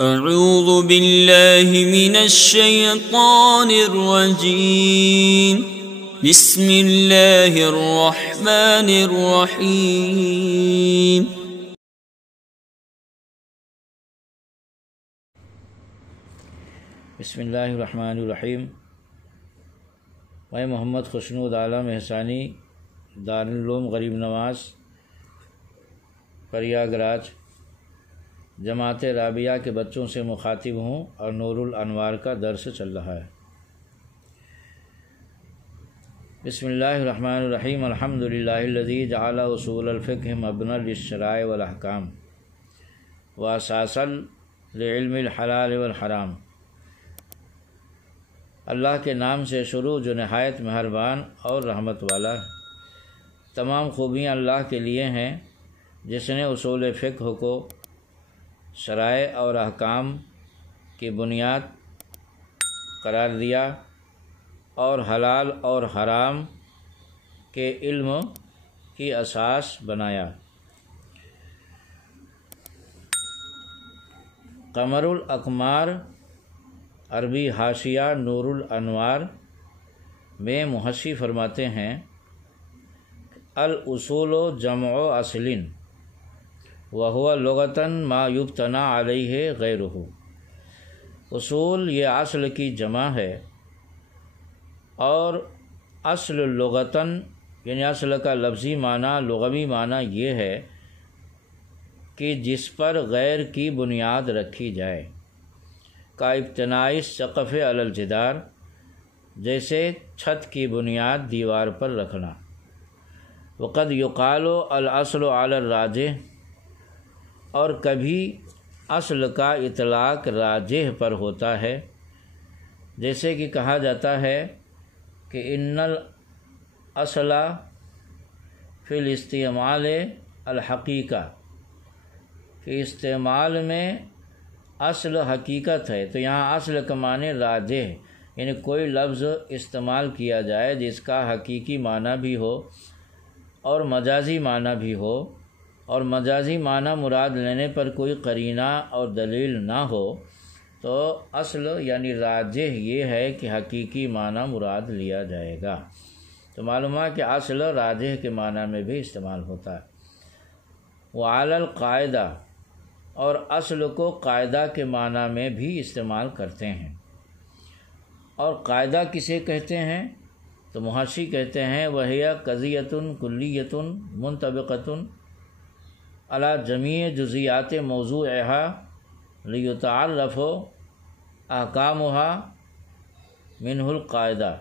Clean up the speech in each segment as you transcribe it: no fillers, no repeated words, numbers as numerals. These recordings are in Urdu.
اعوذ باللہ من الشیطان الرجیم بسم اللہ الرحمن الرحیم بسم اللہ الرحمن الرحیم۔ میں محمد خوشنود عالم احسانی، دارالعلوم غریب نواز، پریاگراج، جماعت رابعہ کے بچوں سے مخاطب ہوں اور نور الانوار کا درس چل رہا ہے۔ بسم اللہ الرحمن الرحیم۔ الحمد للہ الذی جعل اصول الفقہ مبنی للشرائع والاحکام واساسا لعلم الحلال والحرام۔ اللہ کے نام سے شروع جو نہایت مہربان اور رحمت والا ہے۔ تمام خوبیاں اللہ کے لیے ہیں جس نے اصول فقہ کو شرائع اور احکام کی بنیاد قرار دیا اور حلال اور حرام کے علم کی اساس بنایا۔ قمر الاقمار عربی حاشیہ نور الانوار میں محشی فرماتے ہیں الاصول جمع اصل وهو لغتاً ما یبتنى علیہ غیرہ۔ اصول یہ اصل کی جمع ہے اور اصل لغتاً یعنی اصل کا لفظی معنی لغوی معنی یہ ہے کہ جس پر غیر کی بنیاد رکھی جائے، کا ابتنائی سقف علی الجدار، جیسے چھت کی بنیاد دیوار پر رکھنا۔ وقد یقال الاصل علی الراجح، اور کبھی اصل کا اطلاق راجح پر ہوتا ہے، جیسے کہ کہا جاتا ہے کہ ان الاصل فی الاستعمال الحقیقہ، کہ استعمال میں اصل حقیقت ہے۔ تو یہاں اصل کا معنی راجح، یعنی کوئی لفظ استعمال کیا جائے جس کا حقیقی معنی بھی ہو اور مجازی معنی بھی ہو، اور مجازی معنی مراد لینے پر کوئی قرینہ اور دلیل نہ ہو، تو اصل یعنی راجح یہ ہے کہ حقیقی معنی مراد لیا جائے گا۔ تو معلوم ہے کہ اصل راجح کے معنی میں بھی استعمال ہوتا ہے۔ وعلی القاعدہ، اور اصل کو قاعدہ کے معنی میں بھی استعمال کرتے ہیں۔ اور قاعدہ کسے کہتے ہیں؟ تو محشی کہتے ہیں وہی قضیۃ کلیۃ منطبقۃ علی جمیع جزیات موضوعها لیتعرف احکامها منہ القاعدہ۔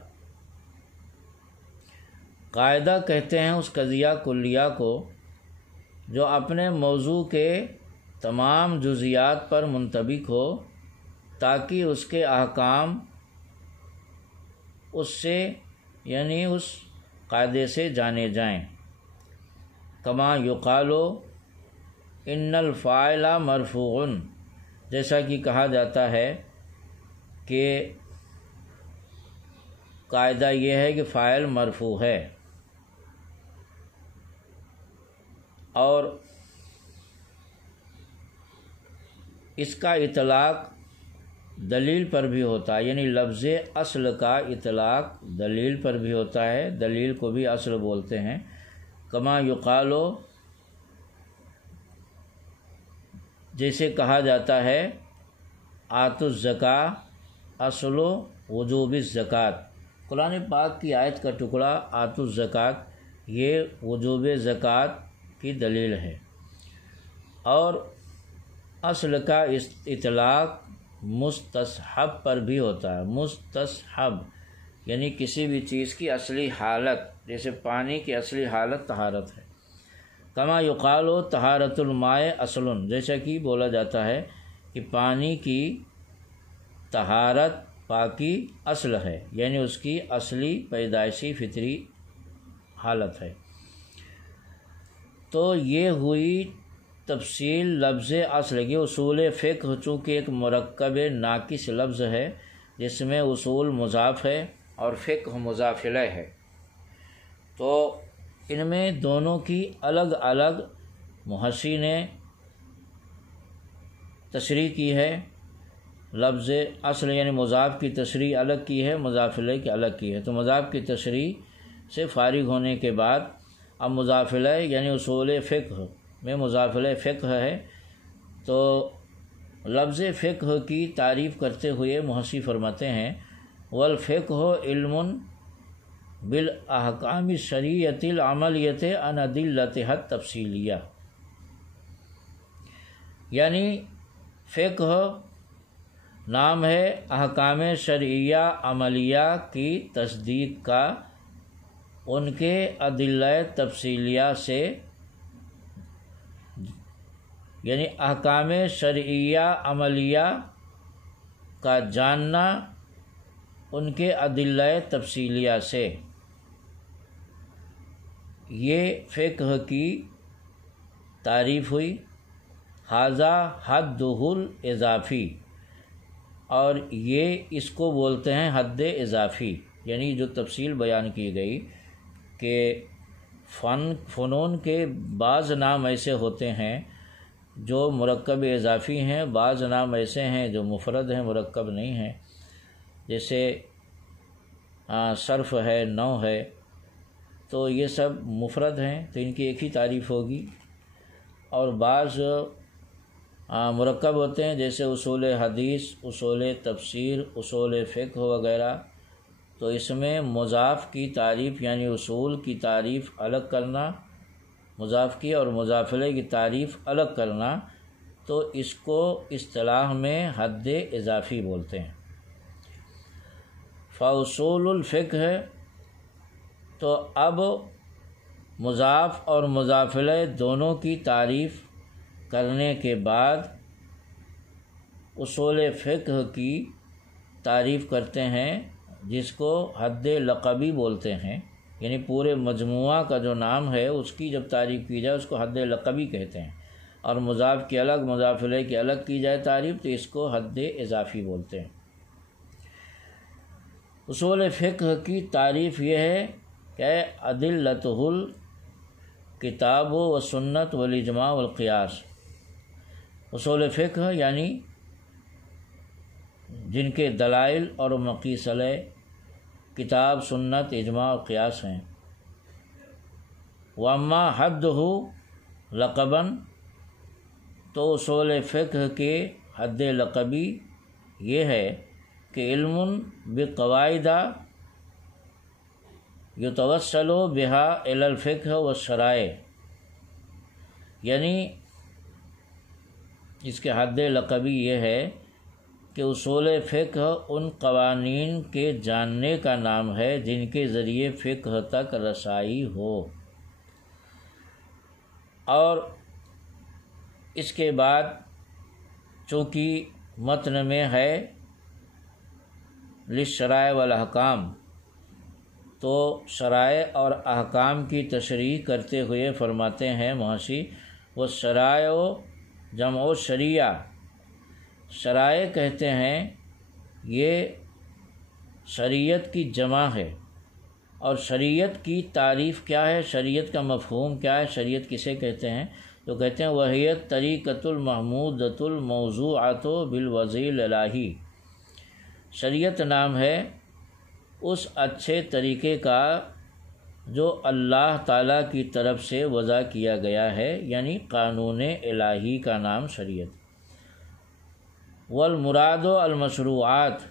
قاعدہ کہتے ہیں اس قضیہ کلیہ کو جو اپنے موضوع کے تمام جزیات پر منطبق ہو، تاکہ اس کے احکام اس سے یعنی اس قاعدے سے جانے جائیں۔ کما یقال ان الفاعل مرفوع، جیسا کہ کہا جاتا ہے کہ قاعدہ یہ ہے کہ فاعل مرفوع ہے، اور اس کا اطلاق دلیل پر بھی ہوتا ہے، یعنی لفظ اصل کا اطلاق دلیل پر بھی ہوتا ہے، دلیل کو بھی اصل بولتے ہیں۔ کما یقال، جیسے کہا جاتا ہے آتوا الزکاۃ اصل وجوب الزکوٰۃ۔ قرآن پاک کی آیت کا ٹکڑا آتوا الزکاۃ یہ وجوب زکوٰۃ کی دلیل ہے۔ اور اصل کا اطلاق مستصحب پر بھی ہوتا ہے۔ مستصحب یعنی کسی بھی چیز کی اصلی حالت، جیسے پانی کی اصلی حالت طہارت ہے۔ کما یقال طہارت الماء اصل، جیسا کہ بولا جاتا ہے کہ پانی کی طہارت پاکی اصل ہے، یعنی اس کی اصلی پیدائشی فطری حالت ہے۔ تو یہ ہوئی تفصیل لفظ اصل کی۔ اصول فقہ چونکہ ایک مرکب ناقص لفظ ہے جس میں اصول مضاف ہے اور فقہ مضاف الیہ ہے، تو ان میں دونوں کی الگ الگ محشی نے تشریح کی ہے، لفظ اصل یعنی مضاف کی تشریح الگ کی ہے، مضاف الیہ کی الگ کی ہے۔ تو مضاف کی تشریح سے فارغ ہونے کے بعد اب مضاف الیہ یعنی اصول فقہ میں مضاف الیہ فقہ ہے، تو لفظ فقہ کی تعریف کرتے ہوئے محشی فرماتے ہیں والفقہ علم بالاحکام الشرعیۃ العملیۃ عن ادلتها التفصیلیہ، یعنی فقہ نام ہے احکام شرعیہ عملیہ کی تصدیق کا ان کے ادلہ تفصیلیہ سے، یعنی احکام شرعیہ عملیہ کا جاننا ان کے ادلہ تفصیلیہ سے، یہ فقہ کی تعریف ہوئی۔ ھذا حدہ الاضافی، اور یہ اس کو بولتے ہیں حد اضافی، یعنی جو تفصیل بیان کی گئی کہ فنون کے بعض نام ایسے ہوتے ہیں جو مرکب اضافی ہیں، بعض نام ایسے ہیں جو مفرد ہیں، مرکب نہیں ہیں، جیسے صرف ہے، نحو ہے، تو یہ سب مفرد ہیں تو ان کی ایک ہی تعریف ہوگی، اور بعض مرکب ہوتے ہیں جیسے اصول حدیث، اصول تفسیر، اصول فقہ وغیرہ، تو اس میں مضاف کی تعریف یعنی اصول کی تعریف الگ کرنا، مضاف کی اور مضاف الیہ کی تعریف الگ کرنا، تو اس کو اصطلاح میں حد اضافی بولتے ہیں۔ فاصول الفقہ، تو اب مضاف اور مضاف الیہ دونوں کی تعریف کرنے کے بعد اصول فقہ کی تعریف کرتے ہیں، جس کو حد لقبی بولتے ہیں، یعنی پورے مجموعہ کا جو نام ہے اس کی جب تعریف کی جائے اس کو حد لقبی کہتے ہیں، اور مضاف کی الگ مضاف الیہ کی الگ کی جائے تعریف تو اس کو حد اضافی بولتے ہیں۔ اصول فقہ کی تعریف یہ ہے کہ ادلتہ الکتاب و سنت والاجماع والقیاس، اصول فقہ یعنی جن کے دلائل اور مقیس علیہ کتاب، سنت، اجماع اور قیاس ہیں۔ واما حدہ لقباً، تو اصول فقہ کے حد لقبی یہ ہے کہ علم بقواعد یتوسل بہا الی الفقہ والشرائع، یعنی اس کے حد لقبی یہ ہے کہ اصول فقہ ان قوانین کے جاننے کا نام ہے جن کے ذریعے فقہ تک رسائی ہو، اور اس کے بعد چونکہ متن میں ہے للشرائع والاحکام، تو شرائع اور احکام کی تشریح کرتے ہوئے فرماتے ہیں محشی والشرائع جمع شریعہ، شرائع کہتے ہیں یہ شریعت کی جمع ہے، اور شریعت کی تعریف کیا ہے، شریعت کا مفہوم کیا ہے، شریعت کسے کہتے ہیں، تو کہتے ہیں وہی طریقۃ المحمودۃ الموضوعۃ بالوضع الالہی، شریعت نام ہے اس اچھے طریقے کا جو اللہ تعالیٰ کی طرف سے وضع کیا گیا ہے، یعنی قانون الہی کا نام شریعت۔ والمراد المشروعات،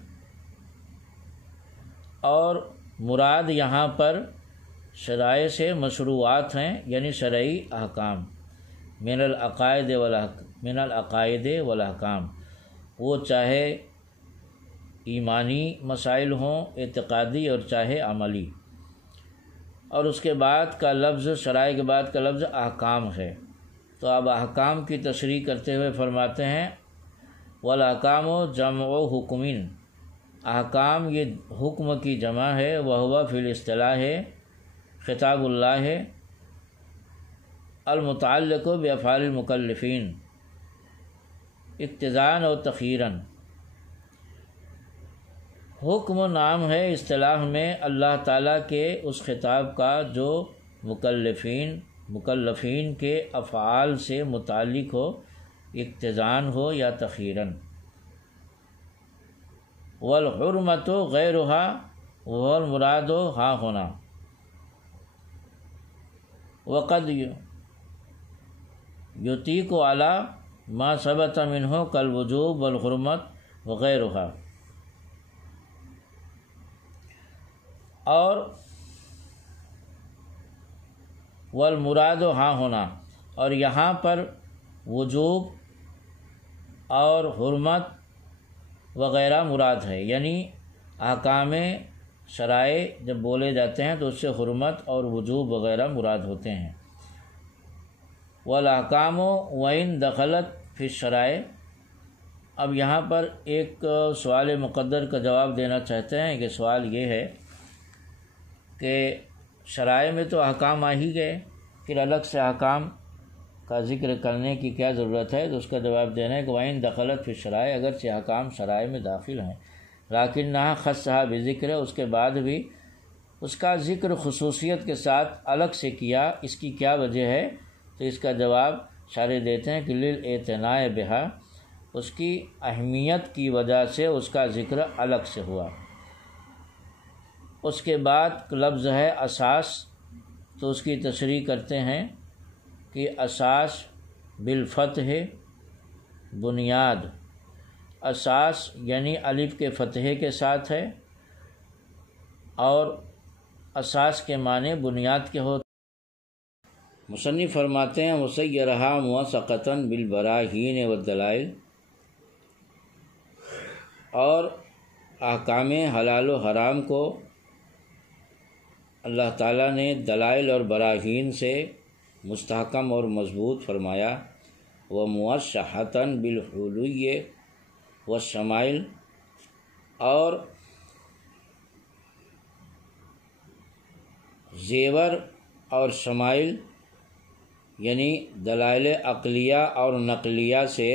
اور مراد یہاں پر شرائع سے مشروعات ہیں، یعنی شرعی احکام، من العقائد والاحکام، وہ چاہے ایمانی مسائل ہوں، اعتقادی، اور چاہے عملی۔ اور اس کے بعد کا لفظ، شرائع کے بعد کا لفظ احکام ہے، تو اب احکام کی تشریح کرتے ہوئے فرماتے ہیں والاحکام جمع حکمین، احکام یہ حکم کی جمع ہے، وہو فی الاصطلاح خطاب اللہ ہے المتعلق بافعال المکلفین اقتضاءً و تخیراً، حکم نام ہے اصطلاح میں اللہ تعالیٰ کے اس خطاب کا جو مکلفین کے افعال سے متعلق ہو، اقتضان ہو یا تخیراً۔ والحرمت غیرہا والمراد ہاں ہونا، وقد یطیق علی ما ثبت منہ کالوجوب والحرمت وغیرہا، اور والمراد ہاں ہونا، اور یہاں پر وجوب اور حرمت وغیرہ مراد ہے، یعنی احکام شرائع جب بولے جاتے ہیں تو اس سے حرمت اور وجوب وغیرہ مراد ہوتے ہیں۔ والاحکام وَإِن دخلت فی الشرائع، اب یہاں پر ایک سوال مقدر کا جواب دینا چاہتے ہیں کہ سوال یہ ہے کہ شرائع میں تو احکام آ ہی گئے، پھر الگ سے احکام کا ذکر کرنے کی کیا ضرورت ہے؟ تو اس کا جواب دینا ہے کہ وَإِن دخلت فی الشرائع، اگرچہ احکام شرائع میں داخل ہیں لیکنہا خصھا بذکر، اس کے بعد بھی اس کا ذکر خصوصیت کے ساتھ الگ سے کیا، اس کی کیا وجہ ہے؟ تو اس کا جواب شارح دیتے ہیں کہ للاعتناء بہا، اس کی اہمیت کی وجہ سے اس کا ذکر الگ سے ہوا۔ اس کے بعد لفظ ہے اساس، تو اس کی تشریح کرتے ہیں کہ اساس بالفتح بنیاد، اساس یعنی الف کے فتحے کے ساتھ ہے، اور اساس کے معنی بنیاد کے ہوتے ہیں۔ مصنف فرماتے ہیں مسیرہا موثقۃ بالبراہین والدلائل، اور احکام حلال و حرام کو اللہ تعالیٰ نے دلائل اور براہین سے مستحکم اور مضبوط فرمایا۔ وموشحۃ بالحلوی والشمائل، اور زیور اور شمائل یعنی دلائل عقلیہ اور نقلیہ سے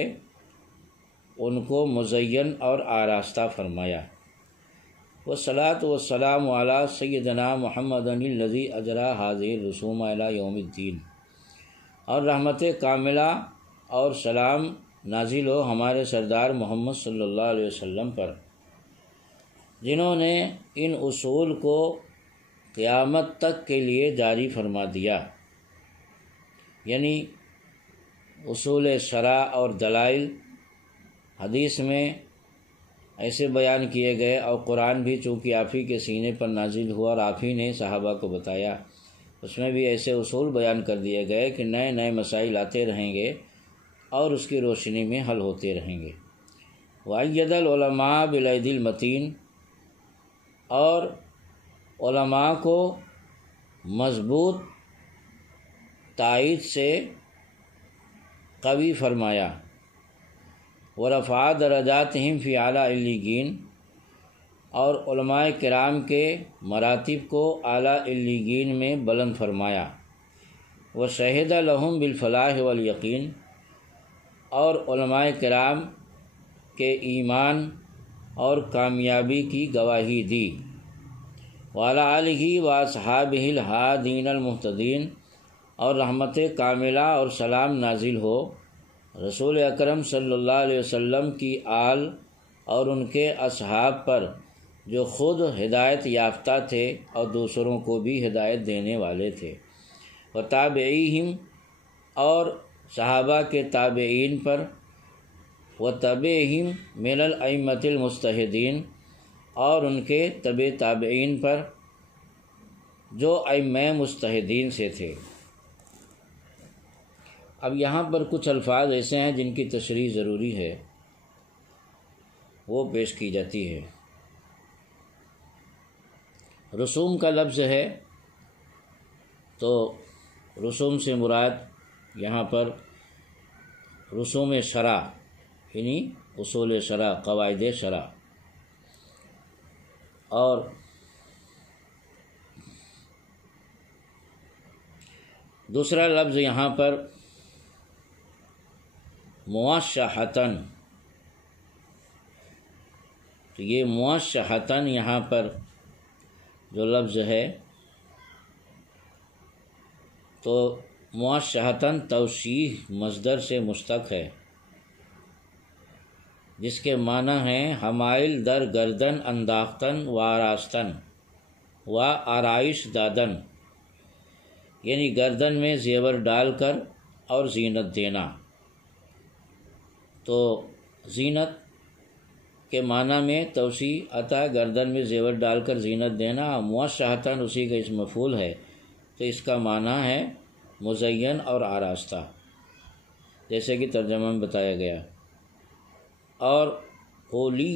ان کو مزین اور آراستہ فرمایا۔ والصلاۃ والسلام علی سیدنا محمد الذی اجری ہذہ الرسوم الی یوم الدین، اور رحمت کاملہ اور سلام نازل ہو ہمارے سردار محمد صلی اللہ علیہ وسلم پر، جنہوں نے ان اصول کو قیامت تک کے لیے جاری فرما دیا، یعنی اصول شرع اور دلائل حدیث میں ایسے بیان کیے گئے، اور قرآن بھی چونکہ آپ ہی کے سینے پر نازل ہوا اور آپ ہی نے صحابہ کو بتایا، اس میں بھی ایسے اصول بیان کر دیے گئے کہ نئے نئے مسائل آتے رہیں گے اور اس کی روشنی میں حل ہوتے رہیں گے۔ وَأَيَّدَ الْعُلَمَاءَ بِالْأَيْدِي الْمَتِينَ، اور علماء کو مضبوط تائید سے قوی فرمایا۔ وَرَفَعَ دَرَجَاتِهِمْ فِي أَعْلَى عِلِّيِّينَ، اور علماء کرام کے مراتب کو اعلیٰ علیین میں بلند فرمایا۔ وَشَهِدَ لَهُمْ بِالْفَلَاحِ وَالْيَقِينِ، اور علماء کرام کے ایمان اور کامیابی کی گواہی دی۔ وعلی آلہ واصحابہ الہادین المہتدین، اور رحمت کاملہ اور سلام نازل ہو رسول اکرم صلی اللہ علیہ وسلم کی آل اور ان کے اصحاب پر، جو خود ہدایت یافتہ تھے اور دوسروں کو بھی ہدایت دینے والے تھے۔ وتابعیہم، اور صحابہ کے تابعین پر، وتبعہم من الائمۃ المجتہدین، اور ان کے تبع تابعین پر جو ائمہ مجتہدین سے تھے۔ اب یہاں پر کچھ الفاظ ایسے ہیں جن کی تشریح ضروری ہے، وہ پیش کی جاتی ہے۔ رسوم کا لفظ ہے، تو رسوم سے مراد یہاں پر رسوم شرع، یعنی اصول شرع، قواعد شرع، اور دوسرا لفظ یہاں پر موشحۃً، تو یہ موشحۃً یہاں پر جو لفظ ہے، تو موشحۃً توشیح مصدر سے مشتق ہے، جس کے معنی ہیں حمائل در گردن انداختن و آراستن و آرائش دادن، یعنی گردن میں زیور ڈال کر اور زینت دینا۔ تو زینت کے معنی میں توسیع عطا، گردن میں زیور ڈال کر زینت دینا، موشحتاً اسی کا اسم مفعول ہے، تو اس کا معنی ہے مزین اور آراستہ، جیسے کہ ترجمہ میں بتایا گیا۔ اور ہولی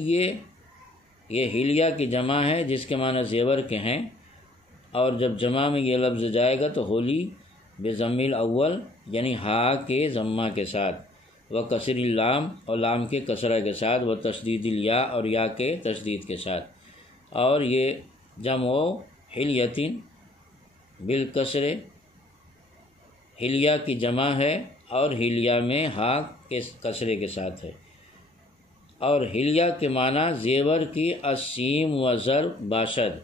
یہ ہلیہ کی جمع ہے جس کے معنی زیور کے ہیں، اور جب جمع میں یہ لفظ جائے گا تو ہولی بضم الاول یعنی ہا کے ضمہ کے ساتھ، و کسر اللام اور لام کے کسرہ کے ساتھ، و تشدید الیا اور یا کے تشدید کے ساتھ، اور یہ جمع حلیتن بالکسر، حلیہ کی جمع ہے اور حلیہ میں ہا کے کسرے کے ساتھ ہے۔ اور حلیہ کے معنی زیور کی السیم و زر باشد،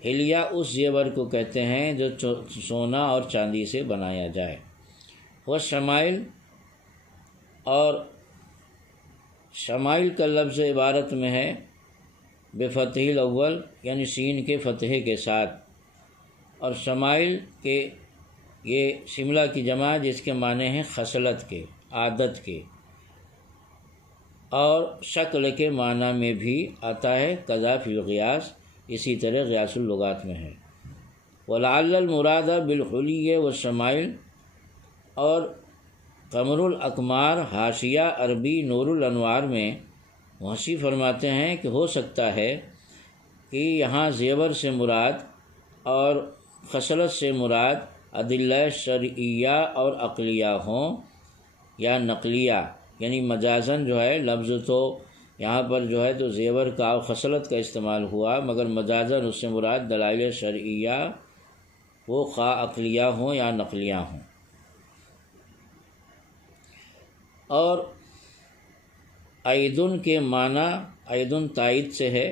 حلیہ اس زیور کو کہتے ہیں جو سونا اور چاندی سے بنایا جائے۔ وہ شمائل، اور شمائل کا لفظ عبارت میں ہے بفتح الاول یعنی سین کے فتحے کے ساتھ، اور شمائل کے یہ شملہ کی جمع جس کے معنی ہیں خصلت کے، عادت کے، اور شکل کے معنی میں بھی آتا ہے، قضا فی الغیاث، اسی طرح غیاث اللغات میں ہے۔ ولعل المراد بالحلی والشمائل، اور قمر الاقمار حاشیہ عربی نور الانوار میں محشی فرماتے ہیں کہ ہو سکتا ہے کہ یہاں زیور سے مراد اور خصلت سے مراد ادلہ شرعیہ اور عقلیہ ہوں یا نقلیہ، یعنی مجازن جو ہے لفظ تو یہاں پر جو ہے تو زیور کا اور خصلت کا استعمال ہوا، مگر مجازن اس سے مراد دلائل شرعیہ وہ خواہ عقلیہ ہوں یا نقلیہ ہوں۔ اور ایدن کے معنی ایدن تائید سے ہے،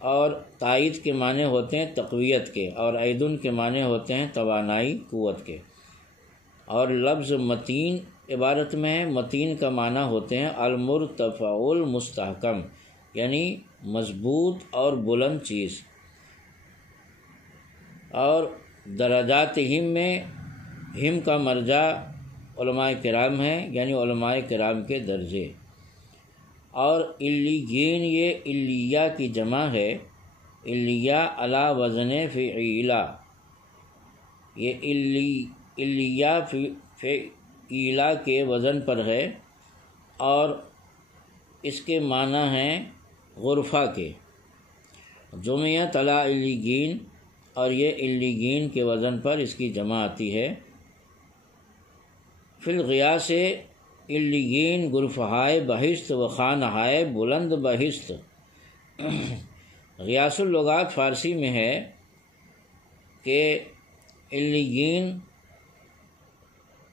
اور تائید کے معنی ہوتے ہیں تقویت کے، اور ایدن کے معنی ہوتے ہیں توانائی، قوت کے۔ اور لفظ متین عبارت میں ہے، متین کا معنی ہوتے ہیں المرتفع المستحکم، یعنی مضبوط اور بلند چیز۔ اور درجات ہم میں ہم کا مرجع علماء کرام ہیں، یعنی علماء کرام کے درجے۔ اور علیین یہ علیہ کی جمع ہے، علیہ علی وزن فعیلہ، یہ علیہ فعیلہ کے وزن پر ہے، اور اس کے معنی ہیں غرفہ کے، جمعیت علی علیین، اور یہ علیین کے وزن پر اس کی جمع آتی ہے۔ فی الغیاث علیین غرفہائے بہشت و خانہائے بلند بہشت۔ غیاث اللغات فارسی میں ہے کہ علیین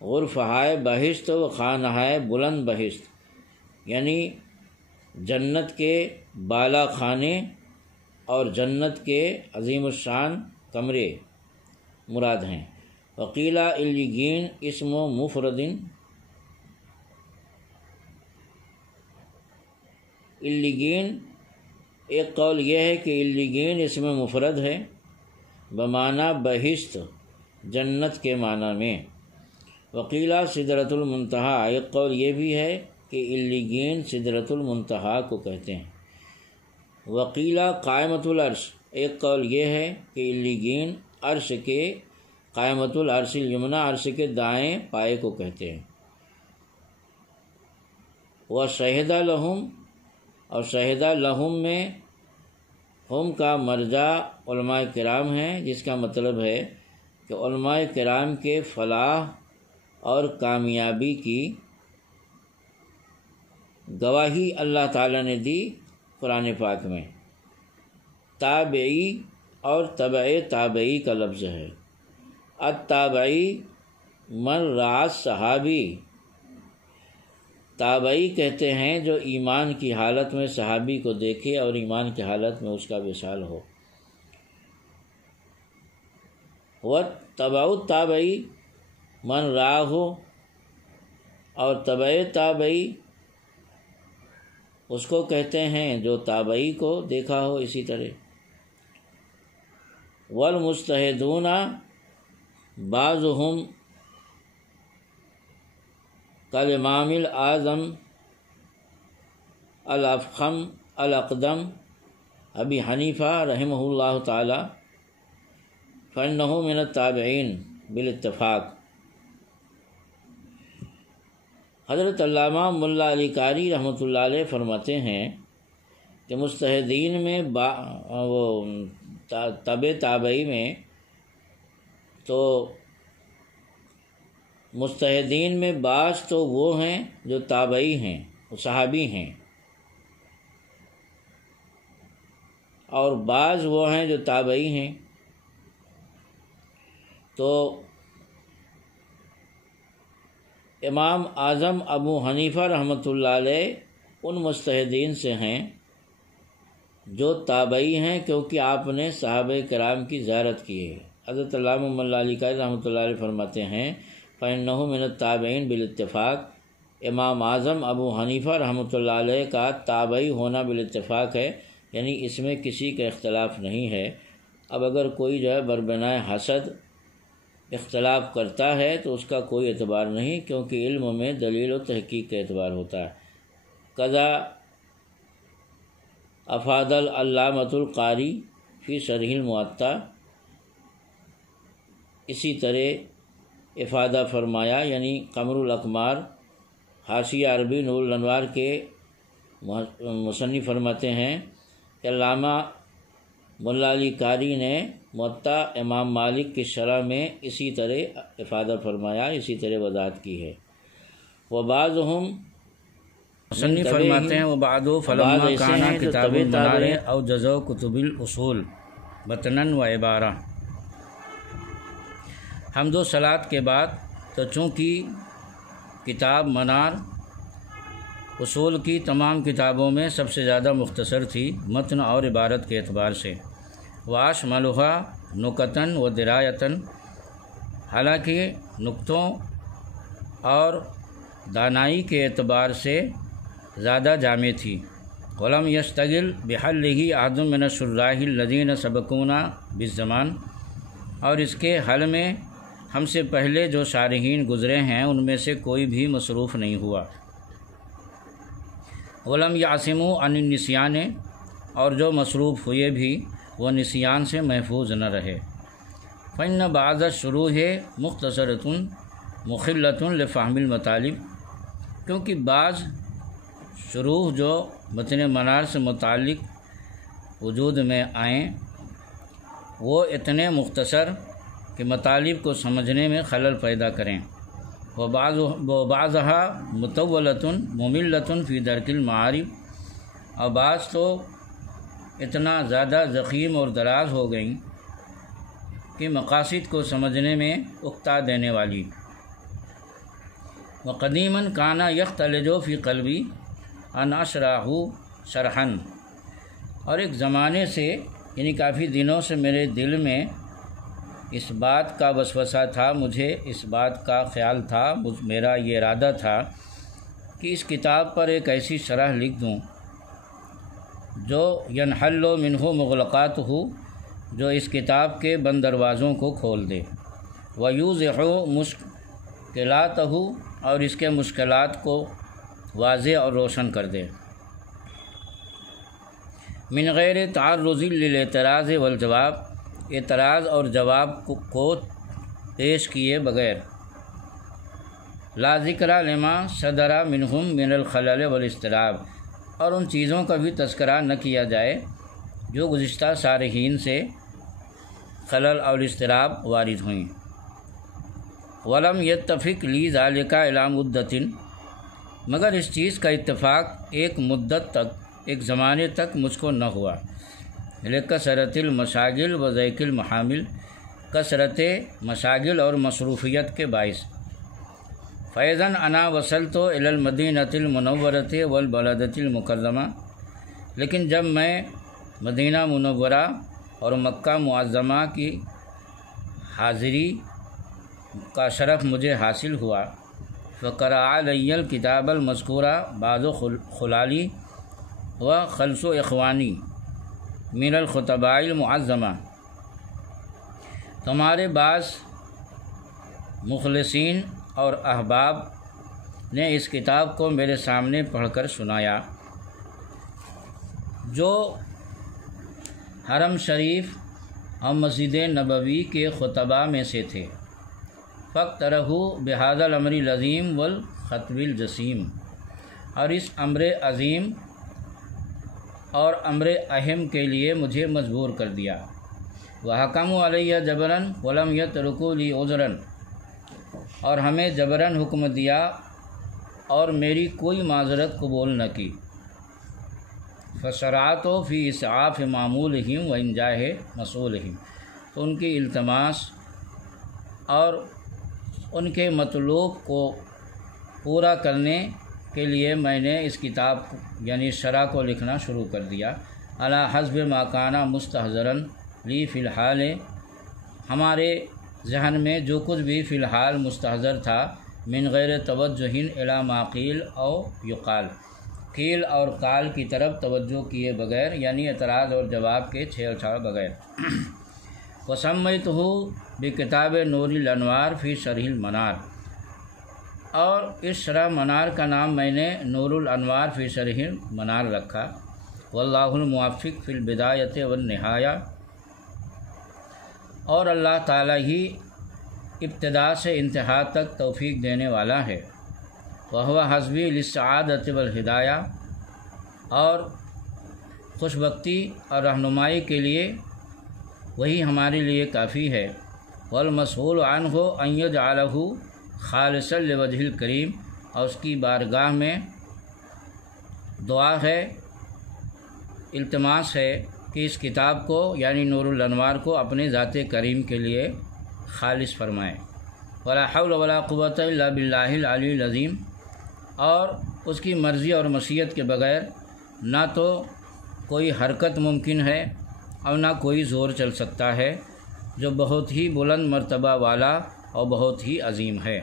غرفہائے بہشت و خانہائے بلند بہشت، یعنی جنت کے بالا خانے اور جنت کے عظیم الشان کمرے مراد ہیں۔ وقیل علیین اسم مفرد، علیین ایک قول یہ ہے کہ علیین اسم مفرد ہے بمعنی بہشت، جنت کے معنی میں۔ وقیل سدرۃ المنتہا، ایک قول یہ بھی ہے کہ علیین سدرۃ المنتہا کو کہتے ہیں۔ وقیل قائمۃ العرش، ایک قول یہ ہے کہ علیین عرش کے قائمۃ العرش الیمنی، عرش کے دائیں پائے کو کہتے ہیں۔ وشہد لہم، اور شہد لہم میں ہم کا مرجع علماء کرام ہیں، جس کا مطلب ہے کہ علماء کرام کے فلاح اور کامیابی کی گواہی اللہ تعالیٰ نے دی قرآن پاک میں۔ تابعی اور تبع تابعی کا لفظ ہے۔ التابعی من رعا صحابی، تابعی کہتے ہیں جو ایمان کی حالت میں صحابی کو دیکھے اور ایمان کی حالت میں اس کا وصال ہو۔ وتبع التابعی من رعا ہو، اور تبع تابعی اس کو کہتے ہیں جو تابعی کو دیکھا ہو اسی طرح۔ والمجتہدون بعضهم کالامام الاعظم الافخم الاقدم ابی حنیفہ رحمہ اللہ تعالی فانہ من التابعین بالاتفاق۔ حضرت علامہ ملا علی قاری رحمۃ اللہ علیہ فرماتے ہیں کہ مجتہدین میں وہ تابعی میں تو مجتہدین میں بعض تو وہ ہیں جو تابعی ہیں، وہ صحابی ہیں، اور بعض وہ ہیں جو تابعی ہیں۔ تو امام اعظم ابو حنیفہ رحمۃ اللہ علیہ ان مجتہدین سے ہیں جو تابعی ہیں، کیونکہ آپ نے صحابہ کرام کی زیارت کی ہے۔ حضرت علامہ مولانا علی قاری رحمۃ اللہ علیہ فرماتے ہیں فإنہ من التابعین بالاتفاق۔ امام اعظم ابو حنیفہ رحمۃ اللہ علیہ کا تابعی ہونا بالاتفاق ہے، یعنی اس میں کسی کا اختلاف نہیں ہے۔ اب اگر کوئی جو ہے بربنائے حسد اختلاف کرتا ہے تو اس کا کوئی اعتبار نہیں، کیونکہ علم میں دلیل و تحقیق کا اعتبار ہوتا ہے۔ قضا افاد العلامۃ القاری فی شرح الموطا، اسی طرح افادہ فرمایا، یعنی قمر الاقمار حاشیہ عربی نور الانوار کے مصنف فرماتے ہیں کہ علامہ مولا علی قاری نے موطا امام مالک کی شرح میں اسی طرح افادہ فرمایا، اسی طرح وضاحت کی ہے۔ وبعضهم مصنف فرماتے ہیں وبعضو فلما کانا کتاب المنار او جزو کتب الاصول بطنن و عبارہ۔ حمد و صلات کے بعد تو چونکہ کتاب منار اصول کی تمام کتابوں میں سب سے زیادہ مختصر تھی متن اور عبارت کے اعتبار سے، واشملھا نکتاً و درایتاً، حالانکہ نکتوں اور دانائی کے اعتبار سے زیادہ جامع تھی۔ ولم یشتغل بحلہ احد من الشراح الذین سبقونا بالزمان، اور اس کے حل میں ہم سے پہلے جو شارحین گزرے ہیں ان میں سے کوئی بھی مصروف نہیں ہوا۔ ولم یعصموا عن النسیان، اور جو مصروف ہوئے بھی وہ نسیان سے محفوظ نہ رہے۔ فإن بعض الشروح مختصرة مخلة لفہم المطالب، کیونکہ بعض شروح جو متن منار سے متعلق وجود میں آئیں وہ اتنے مختصر کہ مطالب کو سمجھنے میں خلل پیدا کریں۔ وبعضها مطولة مملة فی درک المعارف، اور بعض تو اتنا زیادہ ضخیم اور دراز ہو گئیں کہ مقاصد کو سمجھنے میں اکتا دینے والی۔ وقدیما کان یختلج فی قلبی ان اشرح شرحا، اور ایک زمانے سے یعنی کافی دنوں سے میرے دل میں اس بات کا وسوسہ تھا، مجھے اس بات کا خیال تھا، میرا یہ ارادہ تھا کہ اس کتاب پر ایک ایسی شرح لکھ دوں جو ینحل منہ مغلقات ہو، جو اس کتاب کے بند دروازوں کو کھول دے، ویوضح مشکلات ہو، اور اس کے مشکلات کو واضح اور روشن کر دے، من غیر تعرض للاعتراض والجواب، اعتراض اور جواب کو پیش کیے بغیر، لا ذکر لما صدر منہم من الخلل والاضطراب، اور ان چیزوں کا بھی تذکرہ نہ کیا جائے جو گزشتہ صارحین سے خلل اور اضطراب وارد ہوئیں۔ ولم یتفق لی ذالک الی مدۃ، مگر اس چیز کا اتفاق ایک مدت تک، ایک زمانے تک مجھ کو نہ ہوا، لکثرت المشاغل و ضیق المحامل، کثرت مشاغل اور مصروفیت کے باعث۔ فیضاً انا وصلت الی المدینۃ المنورۃ والبلدۃ المکرمہ، لیکن جب میں مدینہ منورہ اور مکہ معظمہ کی حاضری کا شرف مجھے حاصل ہوا، فقرأ علی الکتاب المذکورہ بعض خلالی و خلص و اخوانی من الخطباء المعظمہ، تمہارے بعض مخلصین اور احباب نے اس کتاب کو میرے سامنے پڑھ کر سنایا، جو حرم شریف اور مسجد نبوی کے خطباء میں سے تھے۔ فاقترحوا بہذا الامر العظیم والخطب الجسیم، اور اس امر عظیم اور امر اہم کے لیے مجھے مجبور کر دیا۔ وحکموا علیہ جبراً ولم یترکوا لی عذراً، اور ہمیں جبراً حکم دیا اور میری کوئی معذرت قبول نہ کی۔ فشرعت فی اسعاف معمولہم و انجاہ مسئولہم، تو ان کی التماس اور ان کے مطلوب کو پورا کرنے کے لیے میں نے اس کتاب یعنی شرح کو لکھنا شروع کر دیا۔ علی حسب ما کان مستحضرا لی فی الحال، ہمارے ذہن میں جو کچھ بھی فی الحال مستحضر تھا، من غیر توجہ الی ما قیل او یقال، قیل اور قال کی طرف توجہ کیے بغیر، یعنی اعتراض اور جواب کے چھیڑ چھاڑ بغیر۔ وسمیتہ بکتاب نور الانوار فی شرح المنار، اور اس شرح منار کا نام میں نے نور الانوار فی شرح المنار رکھا۔ واللہ الموفق فی البدایۃ والنہایہ، اور اللہ تعالیٰ ہی ابتدا سے انتہا تک توفیق دینے والا ہے۔ وہو حسبی للسعادۃ والہدایہ، اور خوش بختی اور رہنمائی کے لیے وہی ہمارے لیے کافی ہے۔ والمسئول عنہ ان یجعلہ خالصا لوجہ الکریم، اور اس کی بارگاہ میں دعا ہے، التماس ہے کہ اس کتاب کو یعنی نور الانوار کو اپنے ذات کریم کے لیے خالص فرمائیں۔ ولا حول ولا قوۃ الا باللہ العلی العظیم، اور اس کی مرضی اور مشیت کے بغیر نہ تو کوئی حرکت ممکن ہے اور نہ کوئی زور چل سکتا ہے، جو بہت ہی بلند مرتبہ والا اور بہت ہی عظیم ہے۔